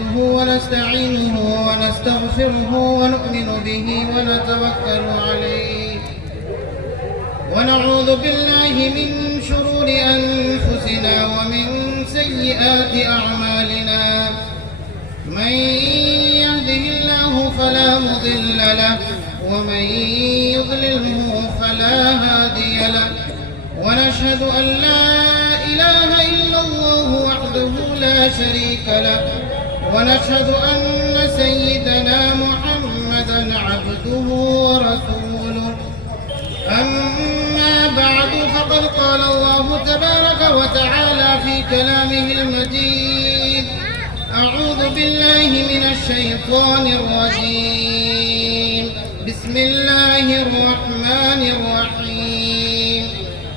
نحمده ونستعينه ونستغفره ونؤمن به ونتوكل عليه ونعوذ بالله من شرور أنفسنا ومن سيئات أعمالنا من يهده الله فلا مضل له ومن يضلله فلا هادي له ونشهد أن لا إله إلا الله وحده لا شريك له ونشهد أن سيدنا محمدا عبده ورسوله أما بعد فقد قال الله تبارك وتعالى في كلامه المجيد أعوذ بالله من الشيطان الرجيم بسم الله الرحمن الرحيم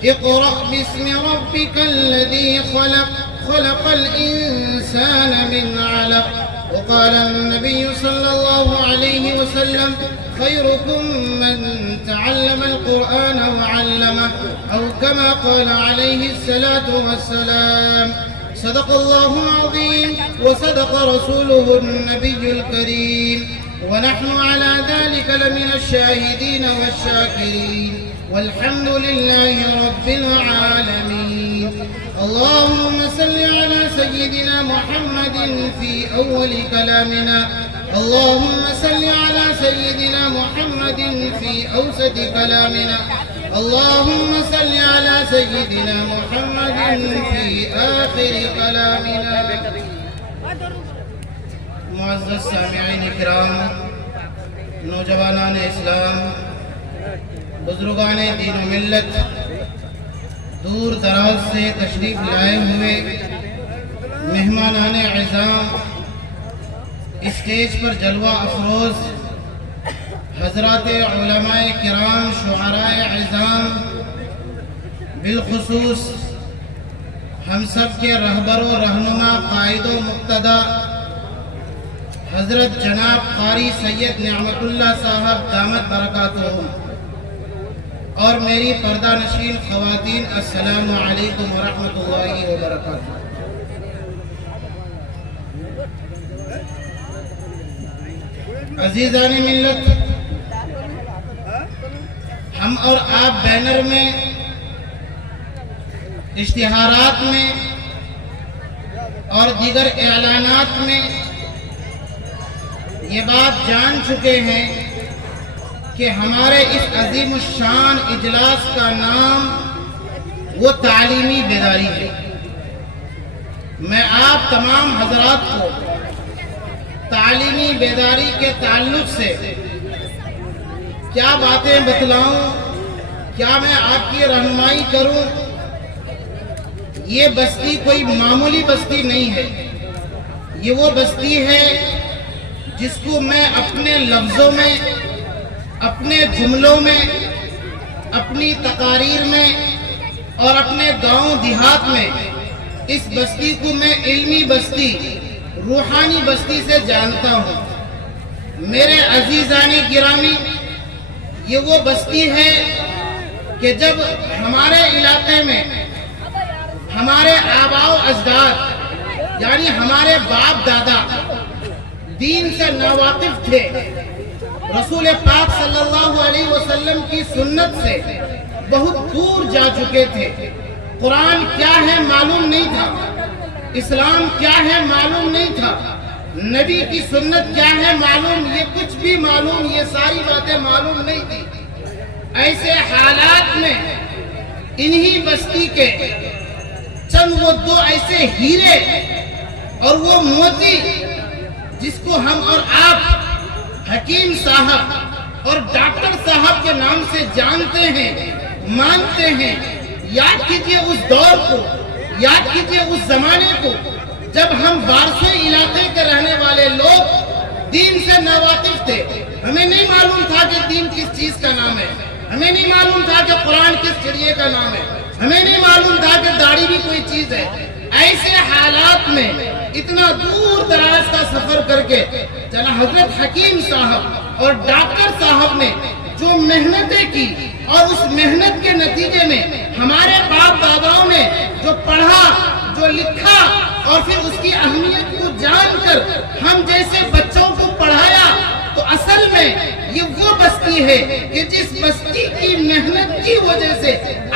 اقرأ باسم ربك الذي خلق خلق الإنسان من علق وقال النبي صلى الله عليه وسلم خيركم من تعلم القرآن وعلمه أو كما قال عليه الصلاة والسلام صدق الله العظيم وصدق رسوله النبي الكريم ونحن على ذلك لمن الشاهدين والشاكرين والحمد لله رب العالمين اللهم صل على سيدنا محمد في أول كلامنا اللهم صل على سيدنا محمد في أوسط كلامنا اللهم صل على سيدنا محمد في آخر كلامنا معزز سامعین کرام، نوجوانان اسلام، بزرگان دین و ملت، دور دراز سے تشریف لائے ہوئے مہمانان اعظام، اسٹیج پر جلوہ افروز حضرات علماء کرام، شعراء اعظام، بالخصوص ہم سب کے رہبر و رہنما، قائد و مقتدی حضرت جناب قاری سید نعمت اللہ صاحب دامت برکاتہم، اور میری پردہ نشین خواتین، السلام علیکم ورحمۃ اللہ وبرکاتہ۔ عزیزان ملت، ہم اور آپ بینر میں، اشتہارات میں اور دیگر اعلانات میں یہ بات جان چکے ہیں کہ ہمارے اس عظیم الشان اجلاس کا نام وہ تعلیمی بیداری ہے۔ میں آپ تمام حضرات کو تعلیمی بیداری کے تعلق سے کیا باتیں بتلاؤں، کیا میں آپ کی رہنمائی کروں۔ یہ بستی کوئی معمولی بستی نہیں ہے، یہ وہ بستی ہے جس کو میں اپنے لفظوں میں، اپنے جملوں میں، اپنی تقاریر میں اور اپنے گاؤں دیہات میں اس بستی کو میں علمی بستی، روحانی بستی سے جانتا ہوں۔ میرے عزیزان گرامی، یہ وہ بستی ہے کہ جب ہمارے علاقے میں ہمارے آباء و اجداد یعنی ہمارے باپ دادا دین سے ناواقف تھے، رسول پاک صلی اللہ علیہ وسلم کی سنت سے بہت دور جا چکے تھے، قرآن کیا ہے معلوم نہیں تھا، اسلام کیا ہے معلوم نہیں تھا، نبی کی سنت کیا ہے معلوم، یہ کچھ بھی معلوم، یہ ساری باتیں معلوم نہیں تھی۔ ایسے حالات میں انہی بستی کے چند وہ دو ایسے ہیرے اور وہ موتی جس کو ہم اور آپ حکیم صاحب اور ڈاکٹر صاحب کے نام سے جانتے ہیں، مانتے ہیں، یاد کیجئے اس دور کو، یاد کیجئے اس زمانے کو جب ہم بارسو علاقے کے رہنے والے لوگ دین سے ناواقف تھے۔ ہمیں نہیں معلوم تھا کہ دین کس چیز کا نام ہے، ہمیں نہیں معلوم تھا کہ قرآن کس چڑیے کا نام ہے، ہمیں نہیں معلوم تھا کہ داڑھی بھی کوئی چیز ہے۔ ایسے حالات میں اتنا دور دراز کا سفر کر کے جناب حضرت حکیم صاحب اور ڈاکٹر صاحب نے جو محنتیں کی اور اس محنت کے نتیجے میں ہمارے باپ داداؤں نے جو پڑھا، جو لکھا، اور پھر اس کی اہمیت کو جان کر ہم جیسے بچوں کو پڑھایا، تو اصل میں یہ وہ بستی ہے کہ جس بستی کی محنت کی وجہ سے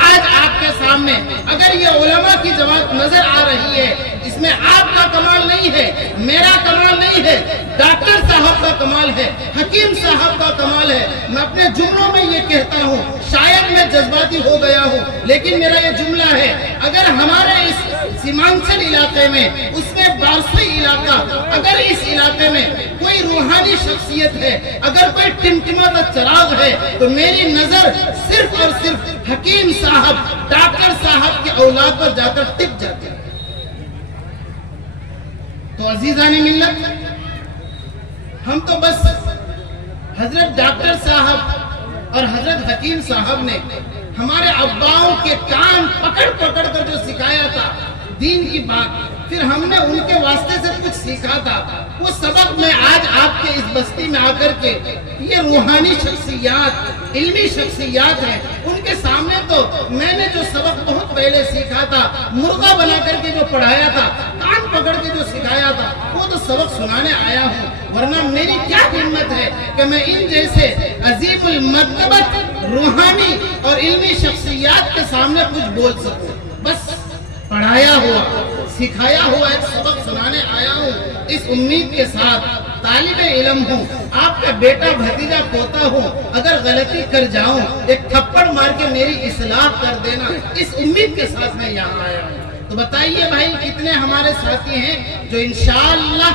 آج آپ کے سامنے اگر یہ علماء کی جماعت نظر آ رہی ہے، اس میں آپ کا کمال نہیں ہے، میرا کمال نہیں ہے، ڈاکٹر صاحب کا کمال ہے، حکیم صاحب کا کمال ہے۔ میں اپنے جملوں میں یہ کہتا ہوں، شاید میں جذباتی ہو گیا ہوں، لیکن میرا یہ جملہ ہے، اگر ہمارے اس سیمانچل علاقے میں، اس میں بارسوئی علاقہ، اگر اس علاقے میں کوئی روحانی شخصیت ہے، اگر کوئی ٹمٹماتا چراغ ہے، تو میری نظر صرف اور صرف حکیم صاحب، ڈاکٹر صاحب کی اولاد پر جا کر ٹک جاتی ہے۔ تو عزیزان ملت، ہم تو بس حضرت ڈاکٹر صاحب اور حضرت حکیم صاحب نے ہمارے اباؤں کے کان پکڑ پکڑ کر جو سکھایا تھا دین کی بات، پھر ہم نے ان کے واسطے سے کچھ سیکھا تھا، وہ سبق میں آج آپ کے اس بستی میں آ کر کے یہ روحانی شخصیات، علمی شخصیات ہیں، ان کے سامنے تو میں نے جو سبق بہت پہلے سیکھا تھا، مرغا بنا کر کے جو پڑھایا تھا، کان پکڑ کے جو سکھایا تھا، وہ تو سبق سنانے آیا ہوں، ورنہ میری کیا ہمت ہے کہ میں ان جیسے عظیم المرتبت روحانی اور علمی شخصیات کے سامنے کچھ بول سکوں۔ بس پڑھایا ہوا، سکھایا ہوا ایک سبق سنانے آیا ہوں، اس امید کے ساتھ طالب علم ہوں، آپ کا بیٹا بھتیجا پوتا ہوں، اگر غلطی کر جاؤں ایک تھپڑ مار کے میری اصلاح کر دینا، اس امید کے ساتھ میں یہاں آیا ہوں۔ تو بتائیے بھائی، کتنے ہمارے ساتھی ہیں جو انشاءاللہ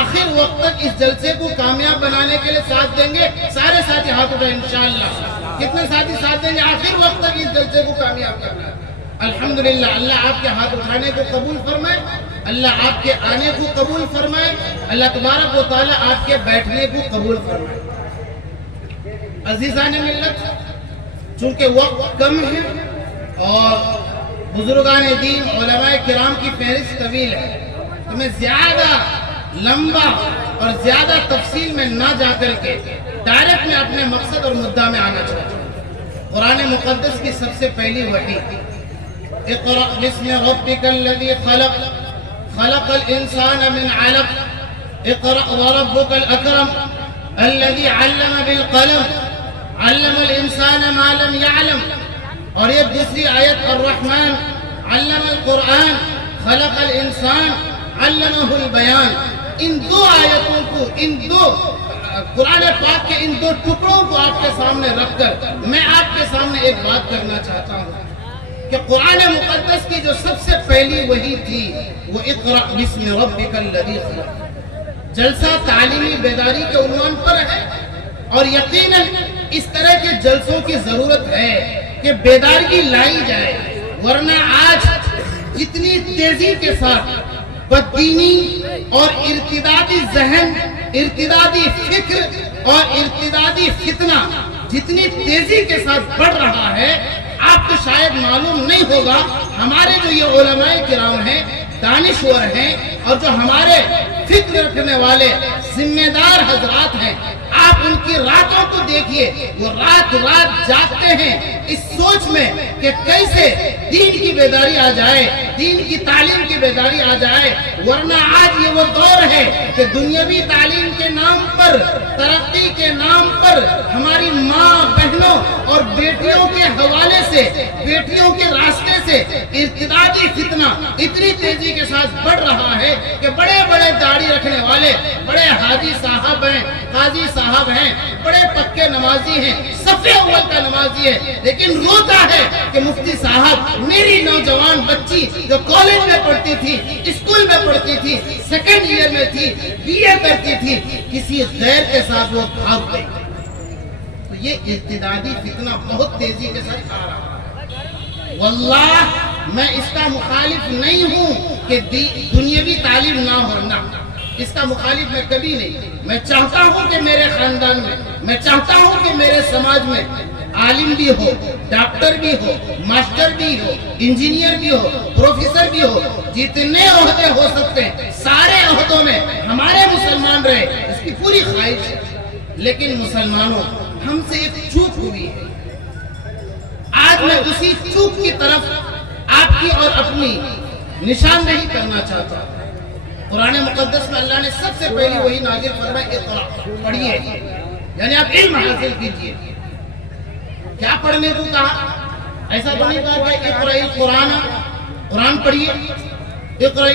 آخر وقت تک اس جلسے کو کامیاب بنانے کے لیے ساتھ دیں گے؟ سارے ساتھی ہاتھ اٹھائیں انشاءاللہ۔ کتنے ساتھی ساتھ دیں گے آخر وقت تک اس جلسے کو کامیاب کرنا ہے؟ الحمدللہ، اللہ آپ کے ہاتھ اٹھانے کو قبول فرمائے، اللہ آپ کے آنے کو قبول فرمائے، اللہ تبارک و تعالی آپ کے بیٹھنے کو قبول فرمائے۔ عزیزان ملت، چونکہ وقت کم ہے اور بزرگان دین علماء کرام کی فہرست طویل ہے، تو میں زیادہ لمبا اور زیادہ تفصیل میں نہ جا کر کے ڈائریکٹ میں اپنے مقصد اور مدعا میں آنا چاہتا ہوں۔ قرآن مقدس کی سب سے پہلی وحی، اقرأ بسم ربک الذی خلق، خلق الانسان من علق، اقرأ وربک الاکرم الذی علم بالقلم، علم الانسان ما لم يعلم۔ اور یہ دوسری آیت، الرحمن علم القرآن خلق الانسان علمہ البیان۔ ان دو آیتوں کو، ان دو قرآن پاک کے ان دو ٹکڑوں کو آپ کے سامنے رکھ کر میں آپ کے سامنے ایک بات کرنا چاہتا ہوں کہ قرآن مقدس کی جو سب سے پہلی وحی تھی وہ اقرأ بسم ربک الذی خلق، جلسہ تعلیمی بیداری کے عنوان پر ہے، اور یقیناً اس طرح کے جلسوں کی ضرورت ہے کہ بیداری لائی جائے، ورنہ آج اتنی تیزی کے ساتھ بددینی اور ارتدادی ذہن، ارتدادی فکر اور ارتدادی فتنہ جتنی تیزی کے ساتھ بڑھ رہا ہے، آپ کو شاید معلوم نہیں ہوگا، ہمارے جو یہ علماء کرام ہیں، دانشور ہیں، اور جو ہمارے فکر رکھنے والے ذمہ دار حضرات ہیں، آپ ان کی راتوں کو دیکھیے، وہ رات رات جاگتے ہیں اس سوچ میں کہ کیسے دین کی بیداری آ جائے، دین کی تعلیم کی بیداری آ جائے، ورنہ آج یہ وہ دور ہے کہ دنیاوی تعلیم کے نام پر، ترقی کے نام پر ہماری ماں بہنوں اور بیٹیوں کے حوالے سے، بیٹیوں کے راستے سے ارتدادی فتنہ اتنی تیزی کے ساتھ بڑھ رہا ہے کہ بڑے بڑے داڑھی رکھنے والے، بڑے حاجی صاحب ہیں، قاضی صاحب ہیں، بڑے پکے نمازی ہیں، صف اول کا نمازی ہے، لیکن روتا ہے کہ مفتی صاحب، میری نوجوان بچی جو کالج میں پڑھتی تھی، اسکول میں پڑھتی تھی، سیکنڈ ایئر میں تھی، بی اے کرتی تھی، کسی غیر کے ساتھ وہ بھاگ گئی۔ تو یہ ارتدادی فتنہ بہت تیزی کے ساتھ آ رہا ہے۔ واللہ میں اس کا مخالف نہیں ہوں کہ دنیاوی تعلیم نہ ہونا، اس کا مخالف میں کبھی نہیں۔ میں چاہتا ہوں کہ میرے خاندان میں چاہتا ہوں کہ میرے سماج میں عالم بھی ہو، ڈاکٹر بھی ہو، ماسٹر بھی ہو، انجینئر بھی ہو، پروفیسر بھی ہو، جتنے عہدے ہو سکتے ہیں سارے عہدوں میں ہمارے مسلمان رہے، اس کی پوری خواہش ہے۔ لیکن مسلمانوں، ہم سے ایک چوک ہوئی ہے، آج میں اسی چوک کی طرف آپ کی اور اپنی نشاندہی کرنا چاہتا ہوں۔ قرآن مقدس میں اللہ نے سب سے پہلی وہی نازل فرمایا اقرا، پڑھیے، یعنی آپ علم حاصل کیجیے۔ کیا پڑھنے کو کہا؟ ایسا تو نہیں کہا کہ اقرأ القرآن، قرآن پڑھیے، اقرأ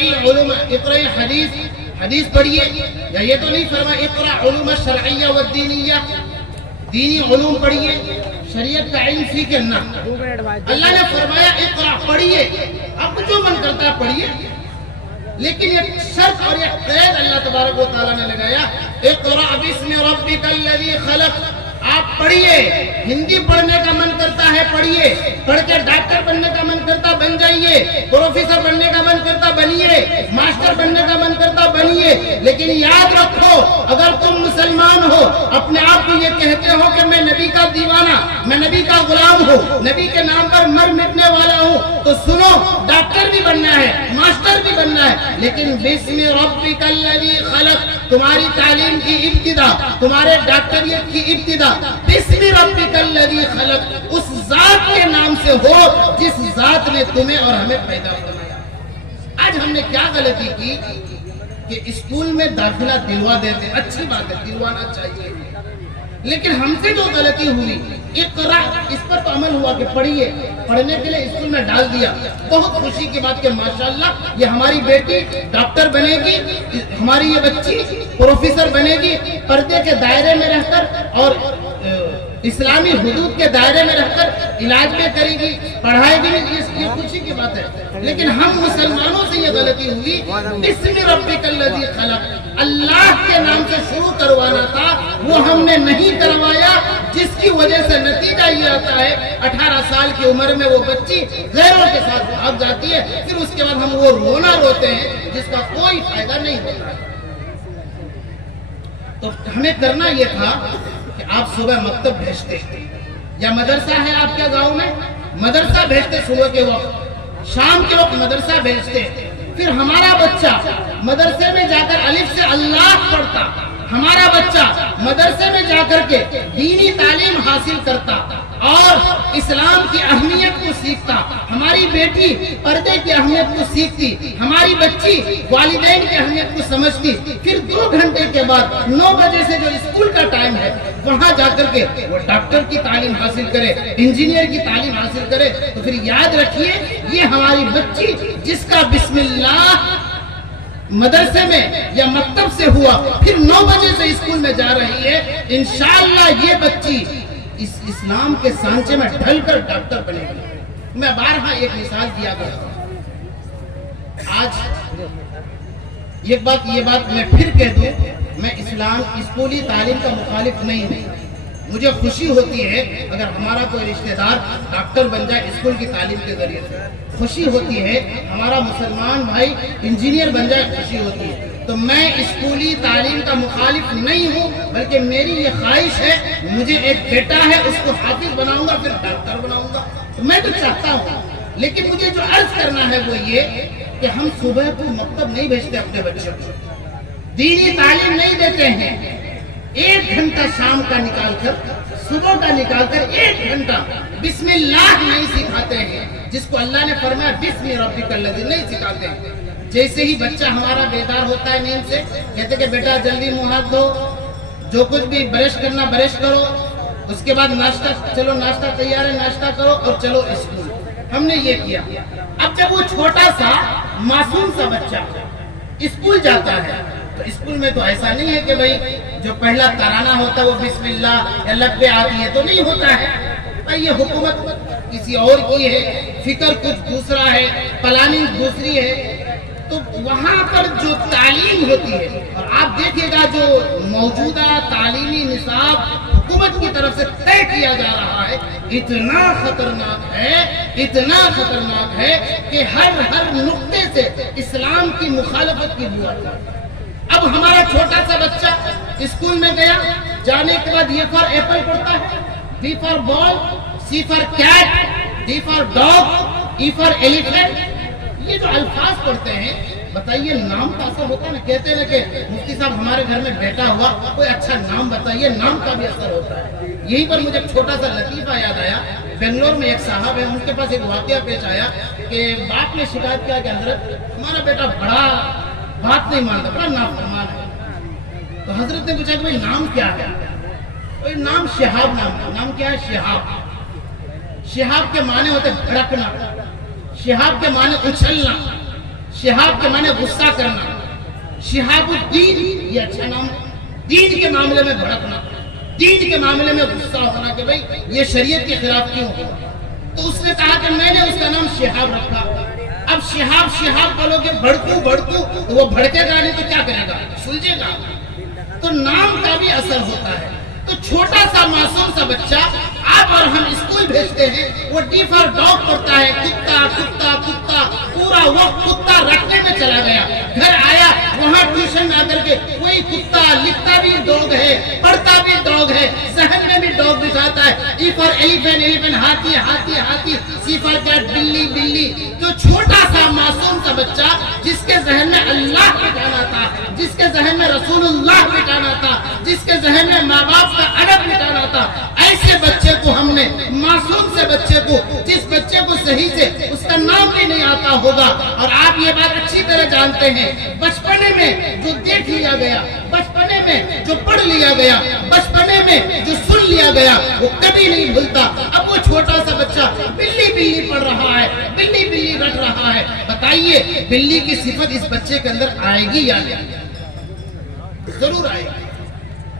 حدیث پڑھیے، یا یہ تو نہیں فرمایا اقرأ علوم الشرعیہ والدینیہ، دینی علوم پڑھیے، شریعت کا علم سیکھے نہ۔ اللہ نے فرمایا اقرأ، پڑھیے، اب جو من کرتا ہے پڑھیے، لیکن ایک شرط اور ایک قید اللہ تبارک و تعالیٰ نے لگایا، اقرأ باسم ربک الذی خلق، آپ پڑھیے۔ ہندی پڑھنے کا من کرتا ہے پڑھیے، پڑھ کے ڈاکٹر بننے کا من کرتا بن جائیے، پروفیسر بننے کا من کرتا بنیے، ماسٹر بننے کا من کرتا بنیے، لیکن یاد رکھو اگر تم مسلمان ہو، اپنے آپ کو یہ کہتے ہو کہ میں نبی کا دیوانہ، میں نبی کا غلام ہوں، نبی کے نام پر مر مٹنے والا ہوں، تو سنو، ڈاکٹر بھی بننا ہے، ماسٹر بھی بننا ہے، لیکن بسم ربک الذی خلق، تمہاری تعلیم کی ابتدا، تمہارے ڈاکٹریٹ کی ابتدا بسم ربک الذی خلق، اس ذات کے نام سے ہو جس ذات نے تمہیں اور ہمیں پیدا فرمایا۔ آج ہم نے کیا غلطی کی کہ اسکول میں داخلہ دلوا دیتے، اچھی بات ہے، دلوانا چاہیے، لیکن ہم سے جو غلطی ہوئی اقرا، اس پر تو عمل ہوا کہ پڑھیے، پڑھنے کے لیے اسکول میں ڈال دیا۔ بہت خوشی کی بات کہ ماشاءاللہ یہ ہماری بیٹی ڈاکٹر بنے گی، ہماری یہ بچی پروفیسر بنے گی، پردے کے دائرے میں رہ کر اور اسلامی حدود کے دائرے میں رہ کر علاج بھی کرے گی، پڑھائے گی، یہ خوشی کی بات ہے۔ لیکن ہم مسلمانوں سے یہ غلطی ہوئی، بسم ربک الذی خلق، اللہ کے نام سے شروع کروانا تھا، وہ ہم نے نہیں کروایا، جس کی وجہ سے نتیجہ یہ آتا ہے 18 سال کی عمر میں وہ بچی غیروں کے ساتھ بھاگ جاتی ہے، پھر اس کے بعد ہم وہ رونا روتے ہیں جس کا کوئی فائدہ نہیں ہوتا ہے۔ تو ہمیں کرنا یہ تھا کہ آپ صبح مکتب بھیجتے، یا مدرسہ ہے آپ کے گاؤں میں، مدرسہ بھیجتے صبح کے وقت، شام کے وقت مدرسہ بھیجتے، پھر ہمارا بچہ مدرسے میں جا کر الف سے اللہ پڑھتا، ہمارا بچہ مدرسے میں جا کر کے دینی تعلیم حاصل کرتا اور اسلام کی اہمیت کو سیکھتا، ہماری بیٹی پردے کی اہمیت کو سیکھتی، ہماری بچی والدین کی اہمیت کو سمجھتی، پھر 2 گھنٹے کے بعد 9 بجے سے جو اسکول کا ٹائم ہے وہاں جا کر کے وہ ڈاکٹر کی تعلیم حاصل کرے، انجینئر کی تعلیم حاصل کرے، تو پھر یاد رکھیے یہ ہماری بچی جس کا بسم اللہ مدرسے میں یا مکتب سے ہوا، پھر 9 بجے سے اسکول میں جا رہی ہے، انشاءاللہ یہ بچی اس اسلام کے سانچے میں ڈھل کر ڈاکٹر بنے گی۔ میں بارہا ایک مثال دیا کرتا ہوں، آج یہ بات میں پھر کہہ دوں، میں اسکولی تعلیم کا مخالف نہیں ہوں، مجھے خوشی ہوتی ہے اگر ہمارا کوئی رشتہ دار ڈاکٹر بن جائے اسکول کی تعلیم کے ذریعے سے، خوشی ہوتی ہے ہمارا مسلمان بھائی انجینئر بن جائے، خوشی ہوتی ہے۔ تو میں اسکولی تعلیم کا مخالف نہیں ہوں، بلکہ میری یہ خواہش ہے، مجھے ایک بیٹا ہے، اس کو حافظ بناؤں گا، پھر ڈاکٹر بناؤں گا، میں تو چاہتا ہوں، لیکن مجھے جو عرض کرنا ہے وہ یہ کہ ہم صبح کو مکتب نہیں بھیجتے، اپنے بچوں کو دینی تعلیم نہیں دیتے ہیں۔ 1 گھنٹہ شام کا نکال کر، صبح کا نکال کر 1 گھنٹہ بسم اللہ نہیں سکھاتے ہیں، جس کو اللہ نے فرمایا بسم ربک الذی، نہیں سکھاتے ہیں۔ جیسے ہی بچہ ہمارا بیدار ہوتا ہے نیند سے، کہتے کہ بیٹا جلدی منہ ہاتھ دھو، جو کچھ بھی برش کرنا برش کرو، اس کے بعد ناشتہ، چلو ناشتہ تیار ہے، ناشتہ کرو اور چلو اسکول۔ ہم نے یہ کیا۔ اب جب وہ چھوٹا سا معصوم سا بچہ اسکول جاتا ہے، تو اسکول میں تو ایسا نہیں ہے کہ بھئی جو پہلا ترانہ ہوتا ہے وہ بسم اللہ یا لب پہ آتی ہے، تو نہیں ہوتا ہے۔ یہ حکومت کسی اور کی ہے، فکر کچھ دوسرا ہے، پلاننگ دوسری ہے، تو وہاں پر جو تعلیم ہوتی ہے، اور آپ دیکھیے گا جو موجودہ تعلیمی نصاب حکومت کی طرف سے طے کیا جا رہا ہے، اتنا خطرناک ہے کہ ہر نقطے سے اسلام کی مخالفت کی بو آتی ہے۔ اب ہمارا چھوٹا سا بچہ اسکول میں گیا، جانے کے بعد یہ فار ایپل پڑھتا ہے، B for ball, C for cat, D for dog, E for elephant, یہ جو الفاظ پڑھتے ہیں، بتائیے نام کا اثر ہوتا ہے نا؟ کہتے ہیں کہ مفتی صاحب ہمارے گھر میں بیٹا ہوا، کوئی اچھا نام بتائیے، نام کا بھی اثر ہوتا ہے۔ یہیں پر مجھے چھوٹا سا لطیفہ یاد آیا، بنگلور میں ایک صاحب ہے، ان کے پاس ایک واقعہ پیش آیا کہ باپ نے شکایت کیا کہ حضرت ہمارا بیٹا بڑا بات نہیں مانتا، بڑا نافرمان ہے۔ تو حضرت نے پوچھا کہ بھائی نام کیا ہے؟ بھائی نام شہاب نام ہے۔ نام کیا ہے؟ شہاب۔ شہاب کے معنی ہوتے بھڑکنا، شہاب کے معنی اچھلنا، شہاب کے معنی غصہ کرنا۔ شہاب الدین یہ اچھا نام ہے، دین کے معاملے میں بھڑکنا، دین کے معاملے میں غصہ ہونا کہ بھئی یہ شریعت کے خلاف کیوں ہو۔ تو اس نے کہا کہ میں نے اس کا نام شہاب رکھا۔ اب شہاب بولو کہ بھڑکو تو وہ بھڑکے گا نہیں تو کیا کرے گا؟ سلجھے گا۔ تو نام کا بھی اثر ہوتا ہے۔ تو چھوٹا سا معصوم سا بچہ آپ اور ہم اسکول بھیجتے ہیں، وہ ڈی فار ڈاگ پڑھتا ہے، کتا، پورا وقت کتا رکھنے میں چلا گیا۔ گھر آیا، وہاں ٹیوشن آ کر کے کوئی کتا لکھتا بھی ڈاگ ہے، پڑھتا بھی ڈاگ ہے، ذہن میں بھی ڈاگ دکھاتا ہے۔ ای فار ایلیفینٹ، ہاتھی، سی فار کیٹ، بلی۔ جو چھوٹا سا معصوم سا بچہ جس کے ذہن میں اللہ بٹھانا تھا، جس کے ذہن میں رسول اللہ بٹھانا تھا، جس کے ذہن میں ماں باپ کا ادب مٹانا تھا، ایسے بچے کو ہم نے، معصوم سے بچے کو، جس بچے کو صحیح سے اس کا نام بھی نہیں آتا ہوگا، اور آپ یہ بات اچھی طرح جانتے ہیں، بچپنے میں جو دیکھ لیا گیا، بچپنے میں جو پڑھ لیا گیا، بچپنے میں جو سن لیا گیا، وہ کبھی نہیں بھولتا۔ اب وہ چھوٹا سا بچہ بلی پڑھ رہا ہے، بلی رٹ رہا ہے، بتائیے بلی کی صفت اس بچے کے اندر آئے گی یا نہیں؟ ضرور آئے گی۔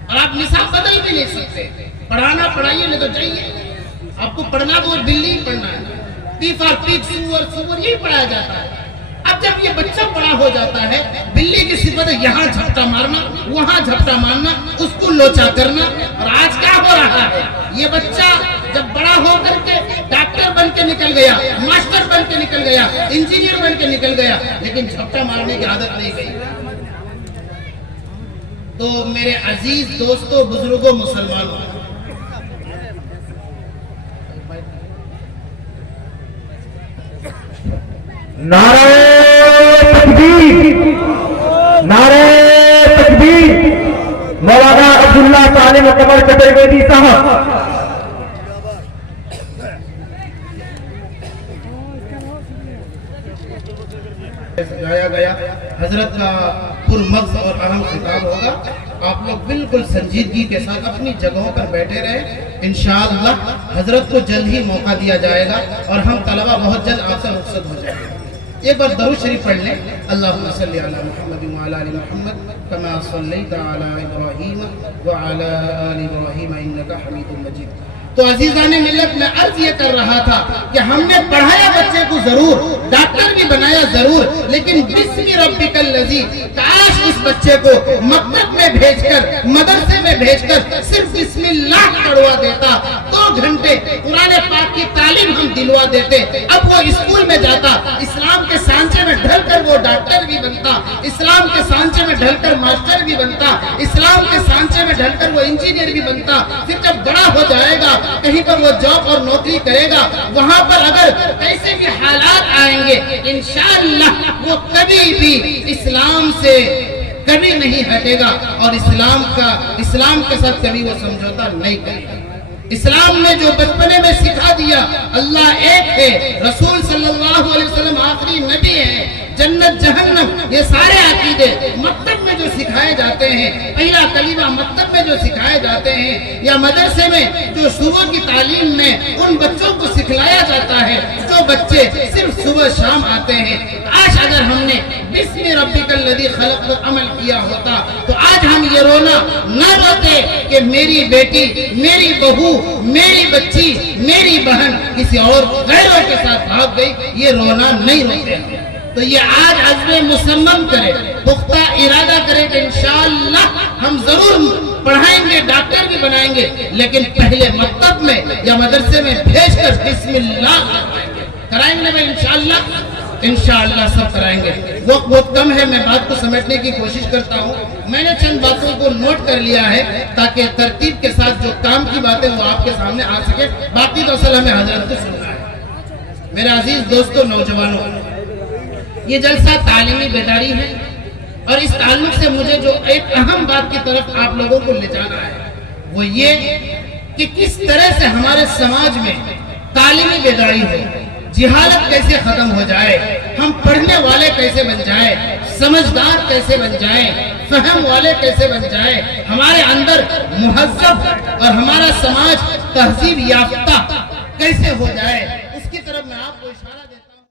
اور آپ نصاب بدل بھی نہیں سکتے، پڑھانا پڑھائیے نہیں تو چاہیے آپ کو پڑھنا تو بلی پڑھنا ہے، پی فار پیگ، سور یہی پڑھایا جاتا ہے۔ اب جب یہ بچہ بڑا ہو جاتا ہے، بلی کی صفت ہے یہاں جھپٹا مارنا، وہاں جھپٹا مارنا، اس کو لوچا کرنا۔ اور آج کیا ہو رہا ہے؟ یہ بچہ جب بڑا ہو کر کے ڈاکٹر بن کے نکل گیا، ماسٹر بن کے نکل گیا، انجینئر بن کے نکل گیا، لیکن جھپٹا مارنے کی عادت نہیں گئی۔ تو میرے عزیز دوستوں، بزرگوں، مسلمانوں، نعرہ تکبیر، نعرہ تکبیر۔ مولانا عبداللہ تعالی مکمل چترویدی صاحب، گایا گیا حضرت کا پرمغز اور اہم خطاب ہوگا۔ آپ لوگ بالکل سنجیدگی کے ساتھ اپنی جگہوں پر بیٹھے رہیں، انشاءاللہ حضرت کو جلد ہی موقع دیا جائے گا اور ہم طلبہ بہت جلد آپ سے رخصت ہو جائیں گے۔ ایک بار درود شریف پڑھ لیں۔ اللہم صلی علی محمد وعلی آل محمد کما صلیت علی ابراہیم وعلی آل ابراہیم انک حمید مجید۔ تو عزیزان ملت، میں عرض یہ کر رہا تھا کہ ہم نے پڑھایا بچے کو ضرور، ڈاکٹر بھی بنایا ضرور، لیکن بسم ربک الذی، کاش اس بچے کو مکتب میں بھیج کر، مدرسے میں بھیج کر صرف بسم اللہ پڑھوا دیتا، 2 گھنٹے قرآن پاک کی تعلیم ہم دلوا دیتے۔ اب وہ اسکول میں جاتا، اسلام کے سانچے میں ڈھل کر وہ ڈاکٹر بھی بنتا، اسلام کے سانچے میں ڈھل کر ماسٹر بھی بنتا، اسلام کے سانچے میں ڈھل کر وہ انجینئر بھی بنتا۔ پھر جب بڑا ہو جائے گا، کہیں پر وہ جاب اور نوکری کرے گا، وہاں پر اگر ایسے بھی حالات آئیں گے، انشاءاللہ وہ کبھی بھی اسلام سے کبھی نہیں ہٹے گا اور اسلام کے ساتھ کبھی وہ سمجھوتا نہیں کرے گا۔ اسلام نے جو بچپنے میں سکھا دیا، اللہ ایک ہے، رسول صلی اللہ علیہ وسلم آخری نبی ہے، جنت جہنم، یہ سارے عقیدے مکتب میں جو سکھائے جاتے ہیں، پہلا کلمہ مکتب میں جو سکھائے جاتے ہیں، یا مدرسے میں جو صبح کی تعلیم میں ان بچوں کو سکھلایا جاتا ہے، جو بچے صرف صبح شام آتے ہیں، آج اگر ہم نے بسم ربک الذی خلق پر عمل کیا ہوتا تو آج ہم یہ رونا نہ روتے کہ میری بیٹی، میری بہو، میری بچی، میری بہن کسی اور غیروں کے ساتھ بھاگ گئی، یہ رونا نہیں روتے۔ تو یہ آج عزم مصمم کرے، پختہ ارادہ کرے کہ انشاءاللہ ہم ضرور پڑھائیں گے، ڈاکٹر بھی بنائیں گے، لیکن پہلے مکتب میں یا مدرسے میں بھیج کر بسم اللہ کرائیں گے بھائی، انشاءاللہ سب کرائیں گے۔ وقت بہت کم ہے، میں بات کو سمیٹنے کی کوشش کرتا ہوں۔ میں نے چند باتوں کو نوٹ کر لیا ہے تاکہ ترتیب کے ساتھ جو کام کی باتیں وہ آپ کے سامنے آ سکے، باقی تو اصل ہمیں حضرت کو سننا ہے۔ میرے عزیز دوستو، نوجوانوں، یہ جلسہ تعلیمی بیداری ہے اور اس تعلق سے مجھے جو ایک اہم بات کی طرف آپ لوگوں کو لے جانا ہے وہ یہ کہ کس طرح سے ہمارے سماج میں تعلیمی بیداری ہو، جہالت کیسے ختم ہو جائے، ہم پڑھنے والے کیسے بن جائے، سمجھدار کیسے بن جائیں، فہم والے کیسے بن جائیں، ہمارے اندر مہذب اور ہمارا سماج تہذیب یافتہ کیسے ہو جائے،